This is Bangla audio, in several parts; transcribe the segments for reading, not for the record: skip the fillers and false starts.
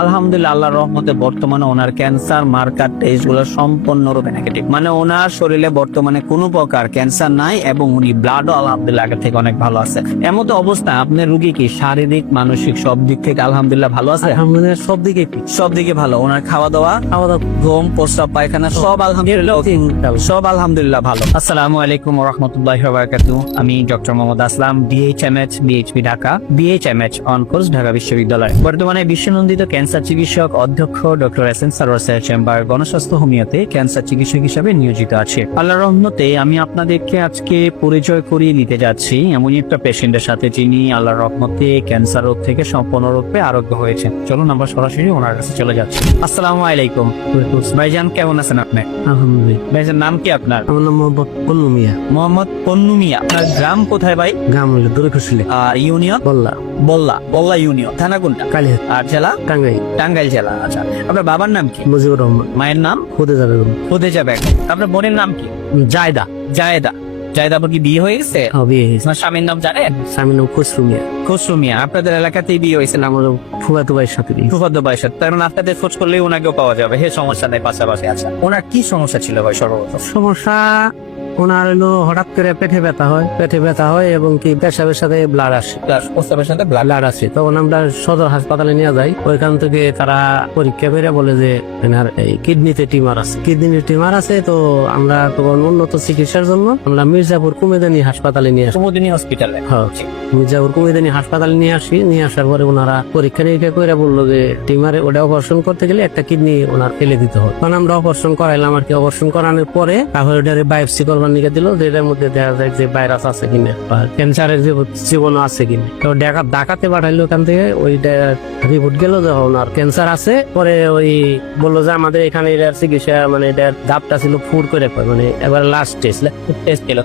আলহামদুলিল্লাহ, আল্লাহর রহমতে বর্তমানে ওনার ক্যান্সার মার্কার টেস্ট গুলো সম্পূর্ণরূপে নেগেটিভ। মানে ওনার শরীরে বর্তমানে কোনো প্রকার ক্যান্সার নাই এবং উনি ব্লাডও আলহামদুলিল্লাহ আগের থেকে অনেক ভালো আছে। এমত অবস্থায় আপনার রুগী কি শারীরিক মানসিক সব দিক থেকে আলহামদুলিল্লাহ ভালো আছে? আলহামদুলিল্লাহ সব দিকে ভালো। ওনার খাওয়া দাওয়া ঘুম প্রস্রাব পায়খানা সব আলহামদুলিল্লাহ সব আলহামদুলিল্লাহ ভালো। আসসালামু আলাইকুম ওয়া রাহমাতুল্লাহি ওয়া বারাকাতুহু। আমি doctor Mohammad Aslam, BHMH BHP Dhaka, BHMH on course Dhaka বিশ্ববিদ্যালয়। বর্তমানে বিশ্বনন্দিত ক্যান্সার চিকিৎসক অধ্যক্ষ doctor S N Sarwar sir chamber গণস্বাস্থ্য হোমিওতে ক্যান্সার চিকিৎসক হিসেবে নিয়োজিত আছে। আল্লাহর রহমতে আমি আপনাদেরকে আজকে পরিচয় করিয়ে নিতে যাচ্ছি এমনই একটা পেশেন্টের সাথে যিনি আল্লাহর রহমতে ক্যান্সার রোগ থেকে সম্পূর্ণরূপে আরোগ্য হয়েছেন। চলুন আমরা সরাসরি ওনার কাছে চলে যাচ্ছি। আসসালামু আলাইকুম ভাইজান, কেমন আছেন আপনি? আলহামদুলিল্লাহ। ভাইজান নাম কি আপনার? আমার নাম মোহাম্মদ পন্নু মিয়া। মোহাম্মদ পন্নু মিয়া। আপনার গ্রাম কোথায় ভাই? গ্রাম হলো দূরকুশলী। আর ইউনিয়ন? বল্লা। বল্লা ইউনিয়ন। থানা কোনটা? কালিহাত। আর জেলা? টাঙ্গাইল। টাঙ্গাইল জেলা। আচ্ছা, আপনার বাবার নাম কি? মুজিবুর রহমান। মায়ের নাম? খুদেজা বেগম। খুদেজা বেগম। আপনার বোনের নাম কি? জায়দা। জায়েদা। জায়েদা আপনার কি বিয়ে হয়ে গেছে? হ্যাঁ, বিয়ে হয়েছে। আপনার স্বামীর নাম জানেন? স্বামীর নাম খসরু মিয়া। খসরু মিয়া। আপনাদের এলাকাতেই বিয়ে হয়েছে? আমার ফুফাতো ভাইয়ের সাথে বিয়ে। ফুফাতো ভাইয়ের সাথে। তার মানে আপনাদের খোঁজ করলেই ওনাকেও পাওয়া যাবে। হে, সমস্যা নেই, পাশাপাশি। আচ্ছা, ওনার কি সমস্যা ছিল ভাই সর্বপ্রথম? সমস্যা ওনার হলো হঠাৎ করে পেটে ব্যথা হয় এবং কি পেশাবের সাথে ব্লাড আসে। প্রস্তাবের সাথে ব্লাড আসে, তখন আমরা সদর হাসপাতালে নিয়ে যাই। ওইখান থেকে তারা পরীক্ষা করে বলে যে এনার এই কিডনিতে টিউমার আছে। তো আমরা তখন উন্নত চিকিৎসার জন্য আমরা মির্জাপুর কুমেদানি হাসপাতালে নিয়ে আসি। কুমুদিনী হসপিটালে? হ্যাঁ, মির্জাপুর কুমেদানি হাসপাতালে নিয়ে আসার পরে ওনারা পরীক্ষা নিরীক্ষা করে বললো যে টিউমারে ওটা অপারেশন করতে গেলে একটা কিডনি ওনার ফেলে দিতে হবে। তখন আমরা অপারেশন করাইলাম আর কি। অপারেশন করানোর পরে তারপরে ওটারে বায়োপসি করবার নিয়ে দিল, যেটার মধ্যে দেখা যায় যে ভাইরাস আছে কিনা বা ক্যান্সারের জীবন আছে কিনা। তো ঢাকাতে পাঠাইলো। ওখান থেকে ওইটা রিপোর্ট গেল যে ওনার ক্যান্সার আছে। পরে ওই বললো যে আমাদের এখানে এটার চিকিৎসা মানে এটার ধাপটা ছিল ফুড করে মানে এবার লাস্ট টেস্ট ছিল।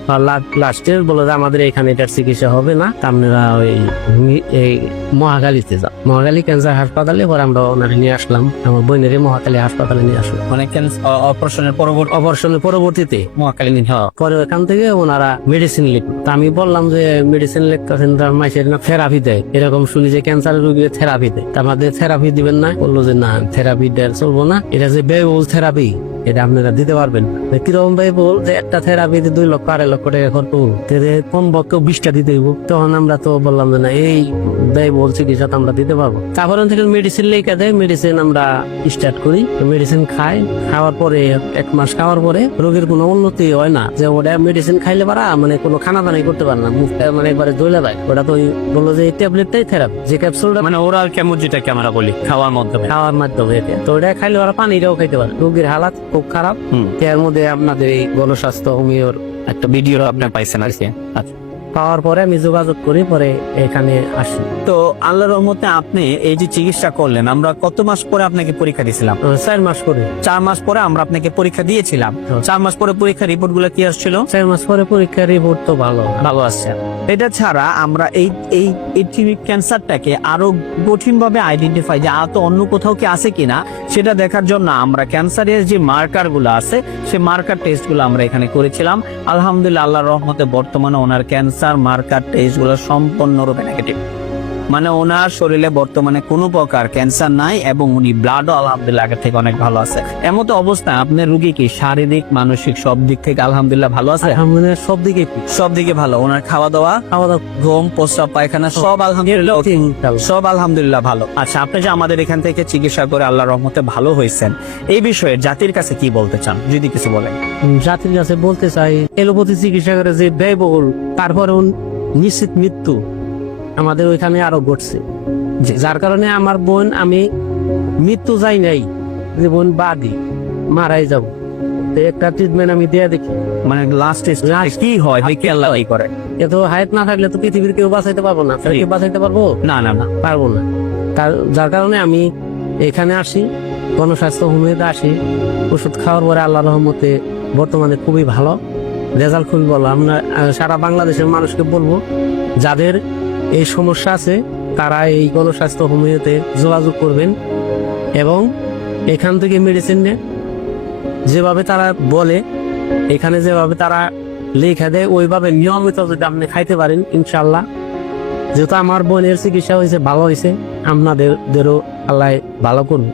লাস্ট টেস্ট বললো যে আমাদের এখানে এটার চিকিৎসা হবে না, আপনারা ওই এই মহাখালীতে যান। মহাখালী ক্যান্সার হাসপাতালে। পরে আমরা ওনারে নিয়ে আসলাম, আমার বোনের মহাখালী হাসপাতালে নিয়ে আসলাম। মানে অপারেশনের পরবর্তীতে মহাখালী। পরে ওখান থেকে ওনারা মেডিসিন লিখল। তা আমি বললাম যে মেডিসিন লিখতেছেন মাইসের না থেরাপি দেয়, এরকম শুনি যে ক্যান্সারের রোগীর থেরাপি দেয়। তা আমাদের থেরাপি দিবেন না? বললো যে না, থেরাপি দেওয়া চলবো না, এটা যে ব্যয়বহুল থেরাপি এটা আপনারা দিতে পারবেন না। কিরকম ভাই বল যে একটা থেরাপিতে 2 লক্ষ 2.5 লক্ষ টাকা খরচ কোন পক্ষে 20টা দিতে হইব। তখন আমরা তো বললাম যে না, এই ব্যয়বহুল চিকিৎসা তো আমরা দিতে পারবো। তারপরে থেকে মেডিসিন লেখা দেয়, মেডিসিন আমরা স্টার্ট করি। মেডিসিন খাওয়ার পরে 1 মাস খাওয়ার পরে রোগীর কোনো উন্নতি হয় না। যে ওটা মেডিসিন খাইলে পারা মানে কোনো খানা দানাই করতে পারে না, মুখটা মানে একবারে জ্বলে যায়। ওটা তো বললো যে এই ট্যাবলেটটাই থেরাপি, যে ক্যাপসুলটা মানে ওরাল কেমন, যেটাকে আমরা বলি খাওয়ার মাধ্যমে তো ওটা খাইলে ওরা পানিটাও খাইতে পারে। রোগীর হালাত খুব খারাপ। এর মধ্যে আপনাদের এই গণস্বাস্থ্য হোমিওর একটা ভিডিও আপনি পাইছেন আর কি। আচ্ছা, পাওয়ার পরে আমি যোগাযোগ করি, পরে এখানে আসি। তো আল্লাহর রহমতে আপনি এই যে চিকিৎসা করলেন, আমরা কত মাস পরে আপনাকে পরীক্ষা দিয়েছিলাম? 4 মাস পরে। 4 মাস পরে আমরা আপনাকে পরীক্ষা দিয়েছিলাম। 4 মাস পরে পরীক্ষা রিপোর্ট গুলো কি আসছিল? 4 মাস পরে পরীক্ষা রিপোর্ট তো ভালো আসছে। এটা ছাড়া আমরা এই ক্যান্সারটাকে আরো কঠিন ভাবে আইডেন্টিফাই যে তো অন্য কোথাও কি আছে কিনা সেটা দেখার জন্য আমরা ক্যান্সারের যে মার্কার গুলো আছে সেই মার্কার টেস্ট গুলো আমরা এখানে করেছিলাম। আলহামদুলিল্লাহ, আল্লাহর রহমতে বর্তমানে ওনার ক্যান্সার মার্কার টেস্ট গুলো সম্পূর্ণরূপে নেগেটিভ। মানে ওনার শরীরে বর্তমানে কোনো প্রকার ক্যান্সার নাই এবং উনি ব্লাডও আলহামদুলিল্লাহ আগের থেকে অনেক ভালো আছে। এমত অবস্থায় আপনার রুগী কি শারীরিক মানসিক সব দিক থেকে আলহামদুলিল্লাহ ভালো আছে? আলহামদুলিল্লাহ সব দিকে ভালো। ওনার খাওয়া দাওয়া ঘুম প্রস্রাব পায়খানা সব আলহামদুলিল্লাহ ভালো। আচ্ছা, আপনি যে আমাদের এখান থেকে চিকিৎসা করে আল্লাহর রহমতে ভালো হয়েছেন, এই বিষয়ে জাতির কাছে কি বলতে চান যদি কিছু বলেন? জাতির কাছে বলতে চাই, এলোপ্যাথি চিকিৎসা করে যে ব্যয়বহুল, তারপরে নিশ্চিত মৃত্যু আমাদের ওইখানে আরো ঘটছে। যার কারণে আমার বোন, আমি মৃত্যু যাই নাই, যে বোন বাদী মারাই যাব। একটা ট্রিটমেন্ট আমি দিয়ে দেখি, মানে লাস্ট কি হয় কি আল্লাহ করে। এত হায়াত না থাকলে তো পৃথিবীর কেউ বাঁচাইতে পারবো না। কেউ বাঁচাইতে পারবো না, পারবো না। যার কারণে আমি এখানে আসি, গণস্বাস্থ্য হোমিওতে আসি। ওষুধ খাওয়ার পরে আল্লাহ রহমতে বর্তমানে খুবই ভালো রেজাল্ট, খুবই ভালো। আমরা সারা বাংলাদেশের মানুষকে বলবো, যাদের এই সমস্যা আছে তারা এই গণস্বাস্থ্য হোমিওতে যোগাযোগ করবেন এবং এখান থেকে মেডিসিন নেন। যেভাবে তারা বলে, এখানে যেভাবে তারা লেখা দেয়, ওইভাবে নিয়মিত যদি আপনি খাইতে পারেন, ইনশাল্লাহ, যেহেতু আমার বোনের চিকিৎসা হয়েছে, ভালো হয়েছে, আপনাদেরও আল্লাহ ভালো করুন।